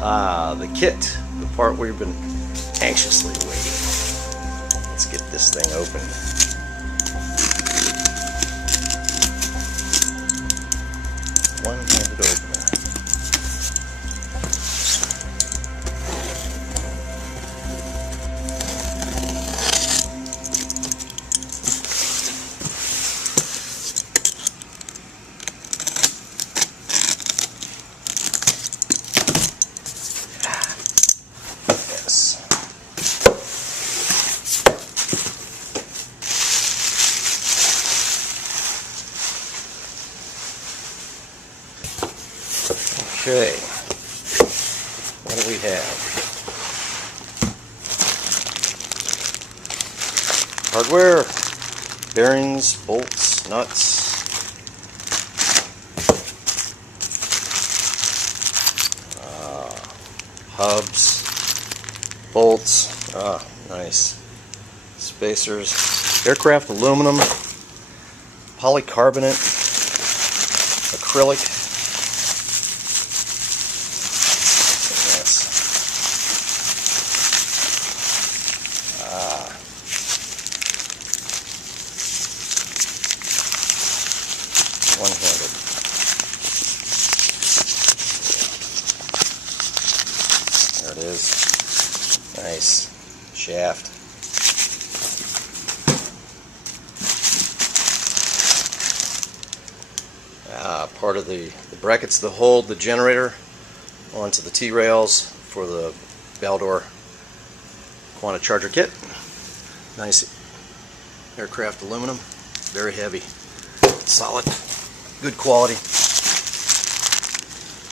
The kit, the part we've been anxiously waiting. Let's get this thing open. One-handed opener. Okay, what do we have? Hardware, bearings, bolts, nuts, hubs, bolts, nice, spacers, aircraft aluminum, polycarbonate, acrylic. One-handed. There it is. Nice shaft. Part of the brackets that hold the generator onto the T-rails for the Baldor Quanta charger kit. Nice aircraft aluminum, very heavy, solid. Good quality.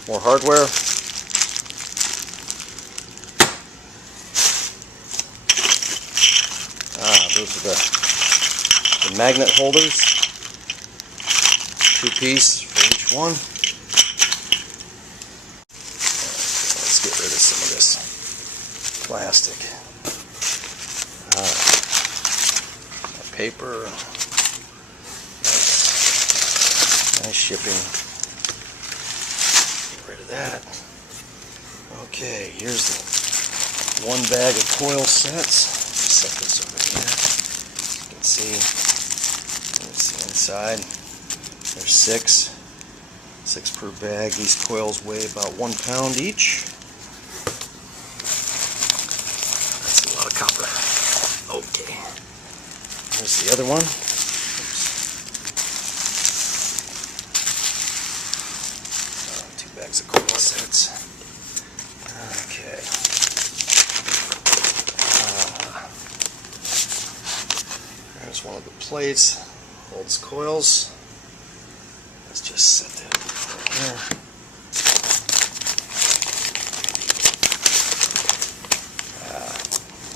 More hardware. Those are the magnet holders. 2-piece for each one. Let's get rid of some of this plastic. Paper. Nice shipping. Get rid of that. Okay, here's the one bag of coil sets. Set this over here. You can see. Let's see inside. There's 6 per bag. These coils weigh about 1 pound each. That's a lot of copper. Okay. Here's the other one. 2 bags of coil sets. Okay. There's one of the plates. Holds coils. Let's just set that right here.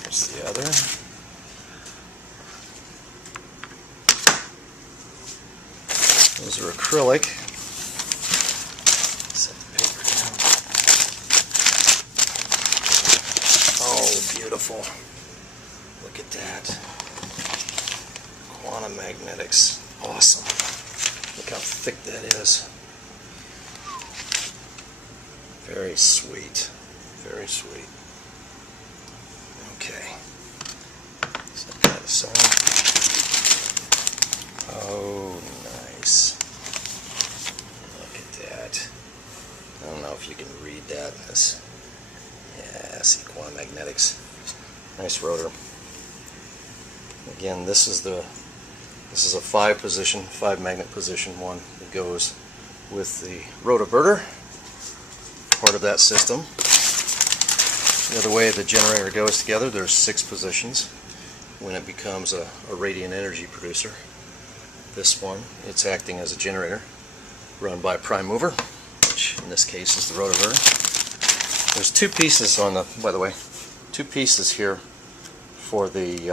There's the other. Those are acrylic. Set the paper down. Oh, beautiful. Look at that. Quanta magnetics. Awesome. Look how thick that is. Very sweet. Very sweet. Okay. Set that aside. Oh, nice. Look at that. I don't know if you can read that. Yeah, see, Quanta magnetics. Nice rotor. Again, this is a 5 magnet position one that goes with the rotoverter, part of that system. The other way the generator goes together, there's 6 positions when it becomes a radiant energy producer. This one, it's acting as a generator run by a prime mover, which in this case is the rotoverter. There's 2 pieces on the, by the way, 2 pieces here for the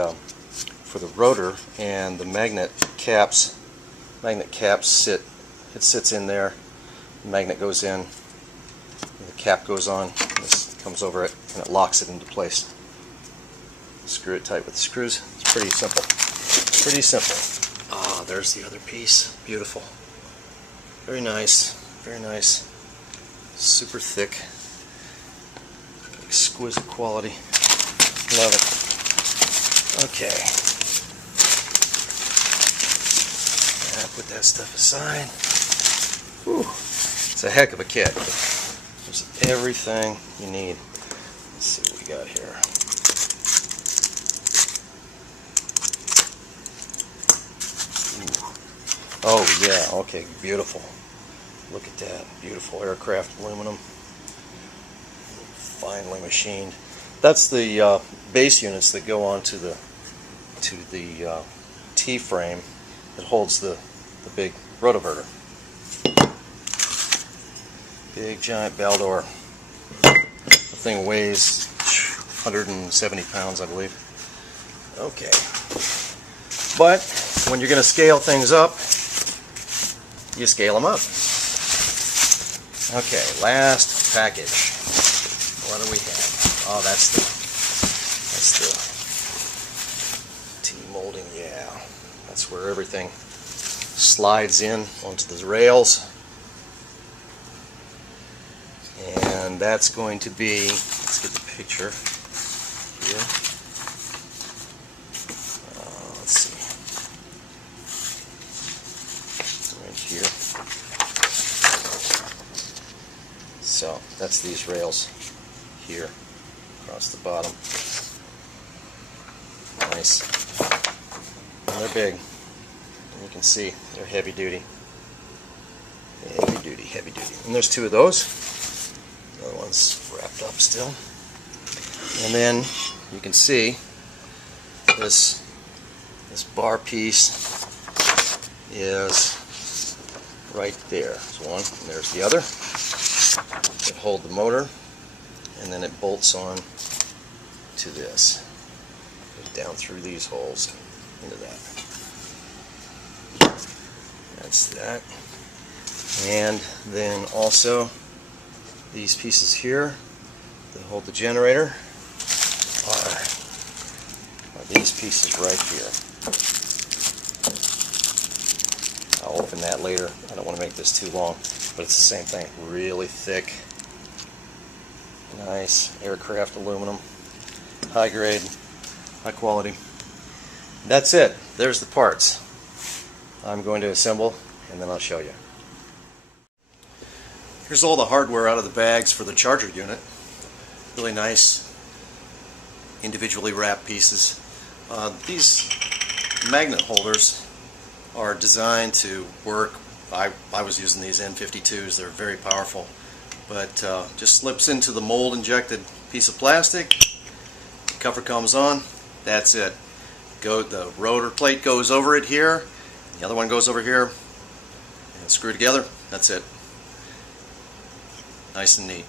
rotor, and the magnet caps sits in there. The magnet goes in, the cap goes on, this comes over it, and it locks it into place. Screw it tight with the screws. It's pretty simple. Pretty simple. Ah, there's the other piece. Beautiful. Very nice. Very nice. Super thick. Exquisite quality. Love it. Okay. Put that stuff aside. Whew. It's a heck of a kit. There's everything you need. Let's see what we got here. Ooh. Oh yeah, okay, beautiful. Look at that, beautiful aircraft aluminum. Finely machined. That's the base units that go onto the T-frame that holds the big rotoverter. Big giant Baldor. The thing weighs 170 pounds, I believe. Okay. But when you're going to scale things up, you scale them up. Okay, last package. What do we have? Oh, that's the T-molding, yeah. That's where everything slides in onto the rails. And that's going to be, let's get the picture here. Let's see. Right here. So that's these rails here across the bottom. Nice. And they're big. And you can see they're heavy duty. Heavy duty, heavy duty. And there's two of those. The other one's wrapped up still. And then you can see this bar piece is right there. There's one, and there's the other. It holds the motor, and then it bolts on to this. Goes down through these holes into that. That's that. And then also these pieces here that hold the generator are these pieces right here. I'll open that later. I don't want to make this too long, but it's the same thing. Really thick, nice aircraft aluminum, high grade, high quality. That's it. There's the parts. I'm going to assemble and then I'll show you. Here's all the hardware out of the bags for the charger unit. Really nice individually wrapped pieces. These magnet holders are designed to work. I was using these N52s. They're very powerful, but just slips into the mold injected piece of plastic. The cover comes on. That's it. The rotor plate goes over it here. The other one goes over here and screw together. That's it. Nice and neat.